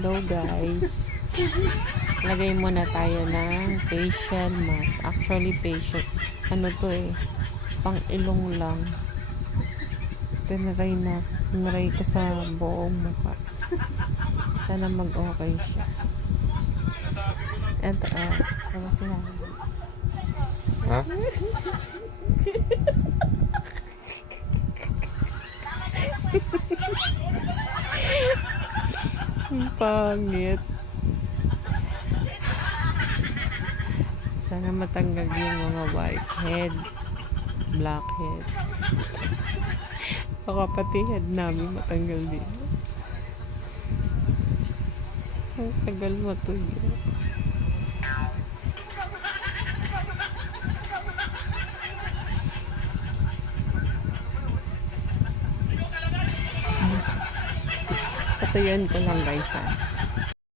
Hello guys. Lagay muna tayo ng facial mask. Actually facial. Ano to pang ilong lang. Tinaray ko sa buong mukha. Sana mag-okay siya. Ito ano sinabi? Ha? Ang pangit. Sana matanggal yung mga whitehead, blackhead. Baka pati head namin matanggal din. Ang tagal mo to yun. Patuyuan ko lang guys